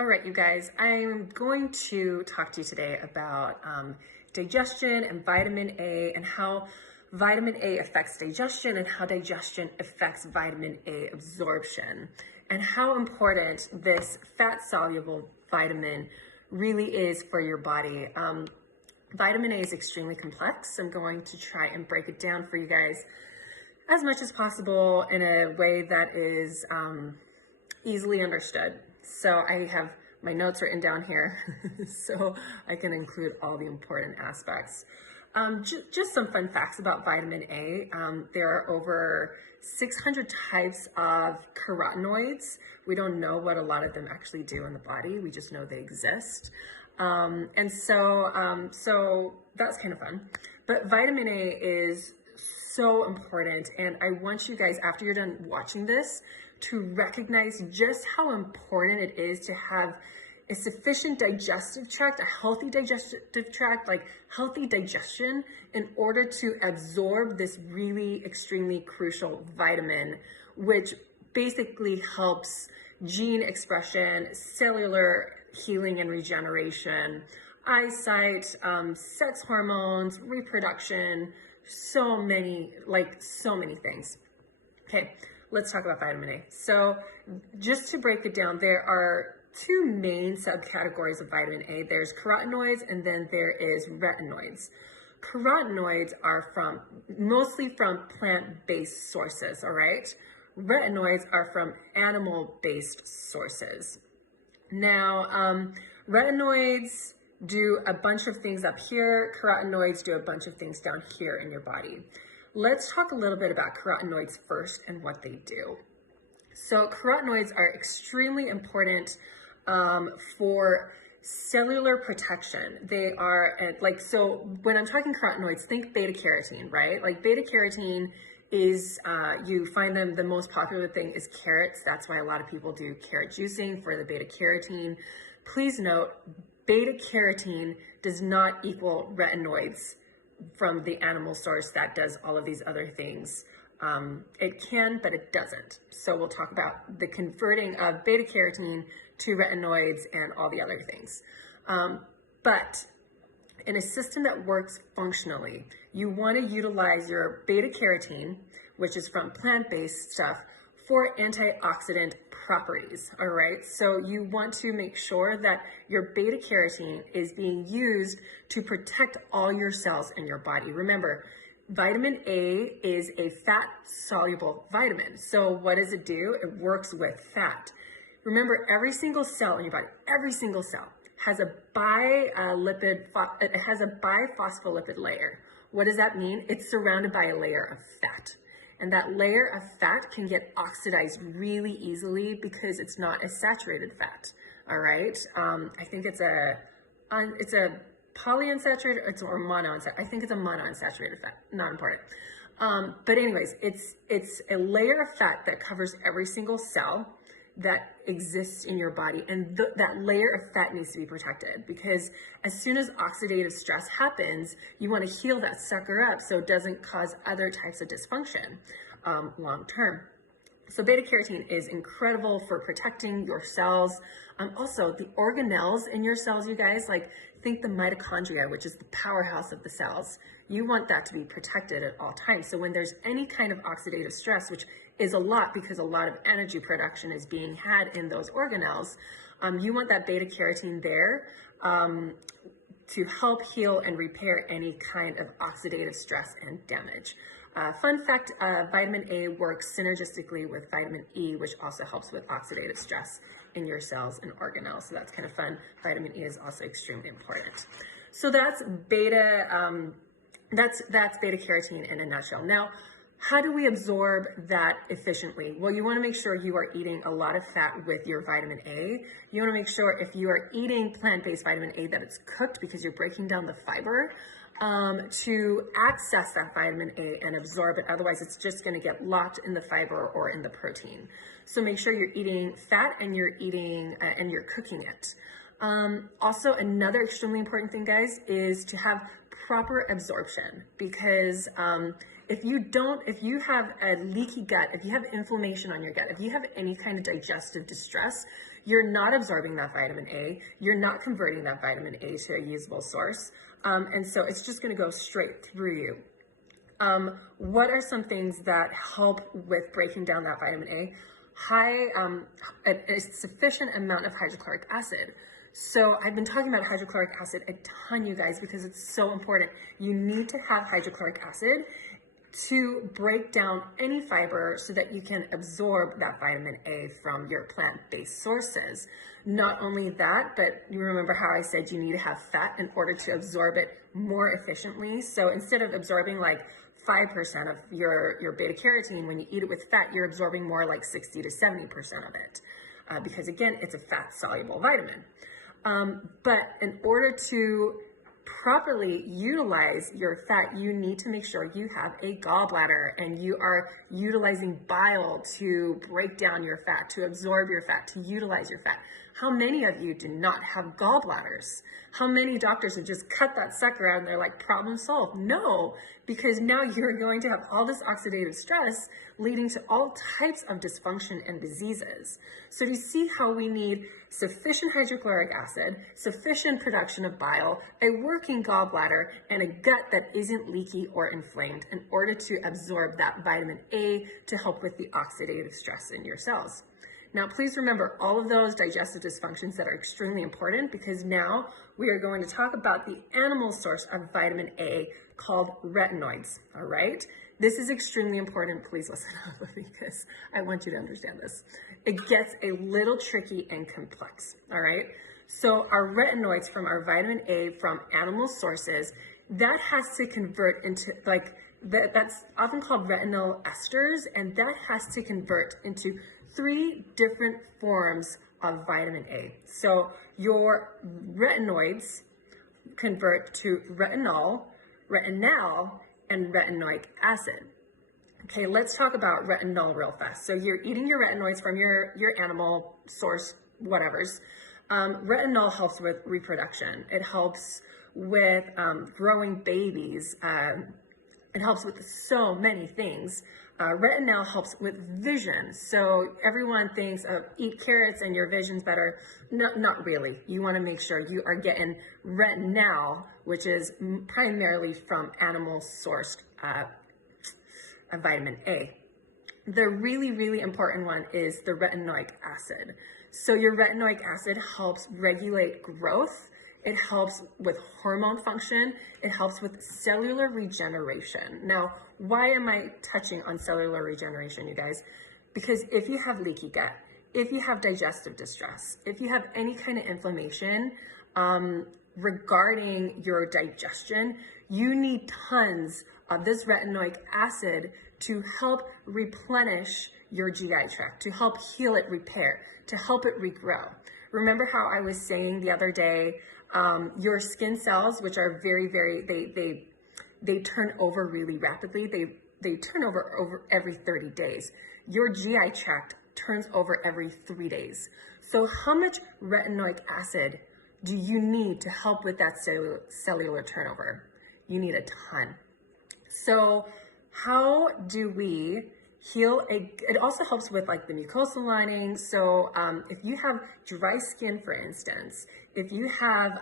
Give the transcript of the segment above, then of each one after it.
All right, you guys, I'm going to talk to you today about digestion and vitamin A and how vitamin A affects digestion and how digestion affects vitamin A absorption and how important this fat-soluble vitamin really is for your body. Vitamin A is extremely complex. I'm going to try and break it down for you guys as much as possible in a way that is easily understood. So I have my notes written down here so I can include all the important aspects. Just some fun facts about vitamin A. There are over 600 types of carotenoids. We don't know what a lot of them actually do in the body. We just know they exist. So that's kind of fun. But vitamin A is so important, and I want you guys, after you're done watching this, to recognize just how important it is to have a sufficient digestive tract, a healthy digestive tract, like healthy digestion, in order to absorb this really extremely crucial vitamin, which basically helps gene expression, cellular healing and regeneration, eyesight, sex hormones, reproduction, so many things. Okay, let's talk about vitamin A. So just to break it down, there are two main subcategories of vitamin A. There's carotenoids and then there is retinoids. Carotenoids are mostly from plant-based sources, all right? Retinoids are from animal-based sources. Now, retinoids do a bunch of things up here. Carotenoids do a bunch of things down here in your body. Let's talk a little bit about carotenoids first and what they do. So carotenoids are extremely important for cellular protection. They are so when I'm talking carotenoids, think beta-carotene, right? Like beta-carotene is, you find them, the most popular thing is carrots. That's why a lot of people do carrot juicing for the beta-carotene. Please note, beta-carotene does not equal retinoids from the animal source that does all of these other things. It can, but it doesn't. So we'll talk about the converting of beta-carotene to retinoids and all the other things. But in a system that works functionally, you want to utilize your beta-carotene, which is from plant-based stuff, for antioxidant properties, all right? So you want to make sure that your beta-carotene is being used to protect all your cells in your body. Remember, vitamin A is a fat-soluble vitamin. So what does it do? It works with fat. Remember, every single cell in your body, every single cell has a biphospholipid layer. What does that mean? It's surrounded by a layer of fat. And that layer of fat can get oxidized really easily because it's not a saturated fat, all right? I think it's a polyunsaturated or monounsaturated. I think it's a monounsaturated fat, not important. But anyways, it's a layer of fat that covers every single cell that exists in your body, and that layer of fat needs to be protected, because as soon as oxidative stress happens, you want to heal that sucker up so it doesn't cause other types of dysfunction long term. So beta-carotene is incredible for protecting your cells. Also, the organelles in your cells, you guys, like think the mitochondria, which is the powerhouse of the cells. You want that to be protected at all times. So when there's any kind of oxidative stress, which is a lot because a lot of energy production is being had in those organelles, you want that beta-carotene there to help heal and repair any kind of oxidative stress and damage. Fun fact, vitamin A works synergistically with vitamin E, which also helps with oxidative stress in your cells and organelles. So that's kind of fun. Vitamin E is also extremely important. So that's beta-carotene in a nutshell. Now, how do we absorb that efficiently? Well, you want to make sure you are eating a lot of fat with your vitamin A. You want to make sure if you are eating plant-based vitamin A that it's cooked, because you're breaking down the fiber to access that vitamin A and absorb it. Otherwise, it's just going to get locked in the fiber or in the protein. So make sure you're eating fat and you're cooking it. Also, another extremely important thing, guys, is to have proper absorption, because if you have a leaky gut, if you have inflammation on your gut, if you have any kind of digestive distress, you're not absorbing that vitamin A, you're not converting that vitamin A to a usable source. And so it's just going to go straight through you. What are some things that help with breaking down that vitamin A? A sufficient amount of hydrochloric acid. So I've been talking about hydrochloric acid a ton, you guys, because it's so important. You need to have hydrochloric acid to break down any fiber so that you can absorb that vitamin A from your plant-based sources. Not only that, but you remember how I said you need to have fat in order to absorb it more efficiently. So instead of absorbing like 5% of your beta-carotene, when you eat it with fat, you're absorbing more like 60 to 70% of it. Because again, it's a fat-soluble vitamin. But in order to properly utilize your fat, you need to make sure you have a gallbladder and you are utilizing bile to break down your fat, to absorb your fat, to utilize your fat. How many of you do not have gallbladders? How many doctors have just cut that sucker out and they're like, problem solved? No, because now you're going to have all this oxidative stress leading to all types of dysfunction and diseases. So do you see how we need sufficient hydrochloric acid, sufficient production of bile, a working gallbladder, and a gut that isn't leaky or inflamed in order to absorb that vitamin A to help with the oxidative stress in your cells? Now, please remember all of those digestive dysfunctions that are extremely important, because now we are going to talk about the animal source of vitamin A called retinoids, all right? This is extremely important. Please listen up because I want you to understand this. It gets a little tricky and complex, all right? So our retinoids from our vitamin A from animal sources, that has to convert into that's often called retinol esters, and that has to convert into 3 different forms of vitamin A. So your retinoids convert to retinol, retinol, and retinoic acid. Okay, let's talk about retinol real fast. So you're eating your retinoids from your animal source, whatever's. Retinol helps with reproduction. It helps with growing babies. It helps with so many things. Retinol helps with vision. So everyone thinks of eat carrots and your vision's better. No, not really. You want to make sure you are getting retinol, which is primarily from animal sourced vitamin A. The really, really important one is the retinoic acid. So your retinoic acid helps regulate growth. It helps with hormone function. It helps with cellular regeneration. Now, why am I touching on cellular regeneration, you guys? Because if you have leaky gut, if you have digestive distress, if you have any kind of inflammation regarding your digestion, you need tons of this retinoic acid to help replenish your GI tract, to help heal it, repair, to help it regrow. Remember how I was saying the other day, your skin cells, which are very, they turn over really rapidly. They turn over every 30 days. Your GI tract turns over every 3 days. So how much retinoic acid do you need to help with that cellular turnover? You need a ton. So how do we heal it also helps with like the mucosal lining. So if you have dry skin, for instance, if you have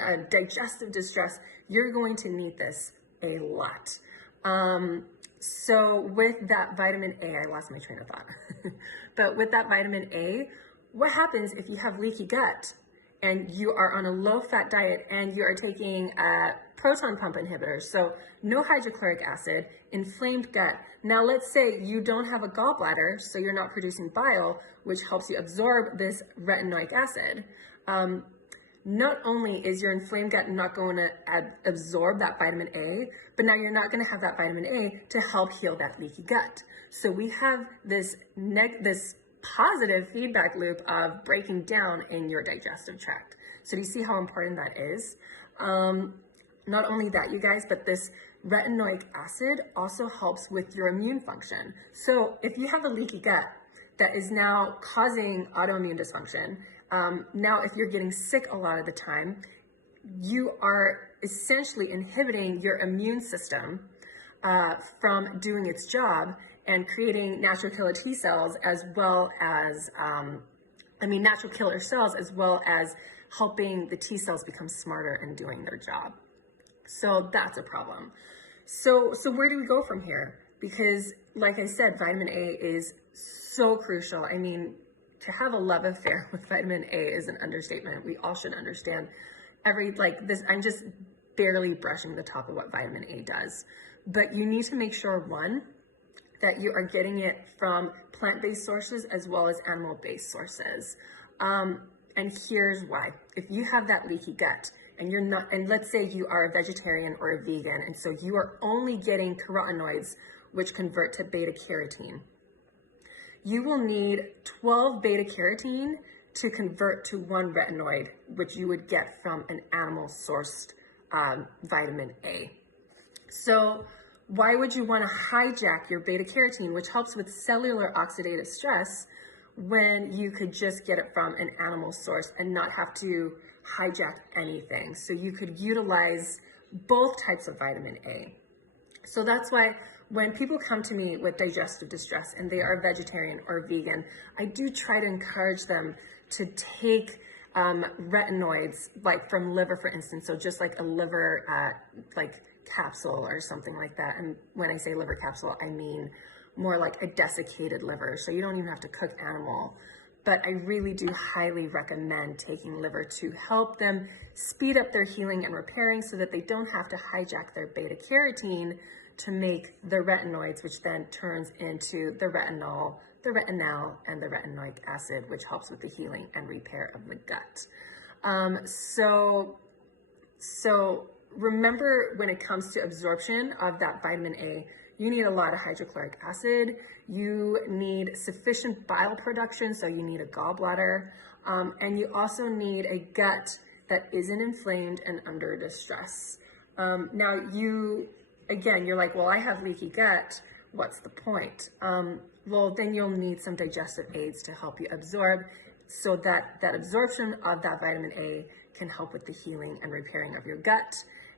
a digestive distress, you're going to need this a lot. So with that vitamin A, I lost my train of thought. But with that vitamin A, what happens if you have leaky gut and you are on a low-fat diet and you are taking proton pump inhibitors, so no hydrochloric acid, inflamed gut. Now let's say you don't have a gallbladder, so you're not producing bile, which helps you absorb this retinoic acid. Not only is your inflamed gut not going to absorb that vitamin A, but now you're not going to have that vitamin A to help heal that leaky gut. So we have this positive feedback loop of breaking down in your digestive tract. So do you see how important that is? Not only that, you guys, but this retinoic acid also helps with your immune function. So if you have a leaky gut that is now causing autoimmune dysfunction, now if you're getting sick a lot of the time, you are essentially inhibiting your immune system from doing its job and creating natural killer T cells as well as, natural killer cells as well as helping the T cells become smarter and doing their job. So that's a problem. So where do we go from here? Because like I said, vitamin A is so crucial. I mean, to have a love affair with vitamin A is an understatement. We all should understand this. I'm just barely brushing the top of what vitamin A does. But you need to make sure, one, that you are getting it from plant-based sources as well as animal-based sources. And here's why. If you have that leaky gut and you're not, and let's say you are a vegetarian or a vegan, and so you are only getting carotenoids, which convert to beta-carotene, you will need 12 beta-carotene to convert to 1 retinoid, which you would get from an animal-sourced vitamin A. So why would you want to hijack your beta-carotene, which helps with cellular oxidative stress, when you could just get it from an animal source and not have to hijack anything? So you could utilize both types of vitamin A. So that's why when people come to me with digestive distress and they are vegetarian or vegan, I do try to encourage them to take retinoids, like from liver, for instance. So just like a liver capsule or something like that. And when I say liver capsule, I mean more like a desiccated liver. So you don't even have to cook animal. But I really do highly recommend taking liver to help them speed up their healing and repairing so that they don't have to hijack their beta carotene to make the retinoids, which then turns into the retinol, and the retinoic acid, which helps with the healing and repair of the gut. So remember, when it comes to absorption of that vitamin A, you need a lot of hydrochloric acid. You need sufficient bile production, so you need a gallbladder. And you also need a gut that isn't inflamed and under distress. Now, you're like, well, I have leaky gut. What's the point? Well, then you'll need some digestive aids to help you absorb, so that absorption of that vitamin A can help with the healing and repairing of your gut.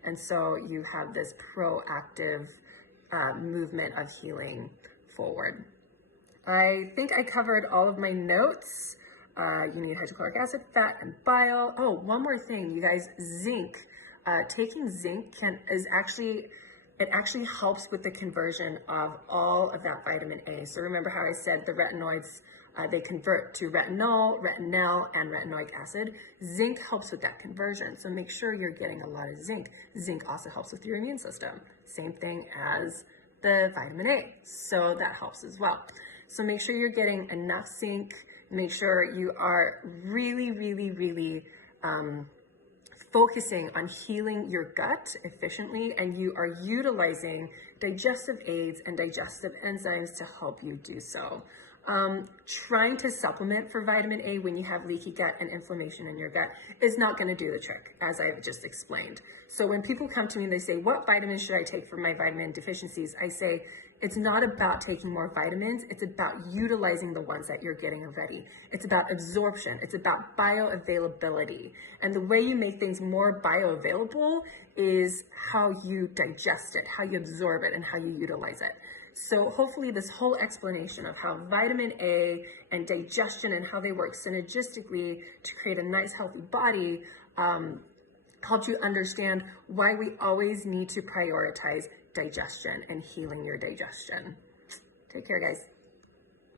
And so you have this proactive movement of healing forward. I think I covered all of my notes. You need hydrochloric acid, fat, and bile. Oh, one more thing, you guys, zinc. Taking zinc actually helps with the conversion of all of that vitamin A. So remember how I said the retinoids, they convert to retinol, retinol, and retinoic acid. Zinc helps with that conversion. So make sure you're getting a lot of zinc. Zinc also helps with your immune system. Same thing as the vitamin A. So that helps as well. So make sure you're getting enough zinc. Make sure you are really, really, really focusing on healing your gut efficiently, and you are utilizing digestive aids and digestive enzymes to help you do so. Trying to supplement for vitamin A when you have leaky gut and inflammation in your gut is not going to do the trick, as I've just explained. So when people come to me and they say, what vitamins should I take for my vitamin deficiencies? I say, it's not about taking more vitamins. It's about utilizing the ones that you're getting already. It's about absorption. It's about bioavailability. And the way you make things more bioavailable is how you digest it, how you absorb it, and how you utilize it. So hopefully this whole explanation of how vitamin A and digestion and how they work synergistically to create a nice healthy body helped you understand why we always need to prioritize digestion and healing your digestion. Take care, guys.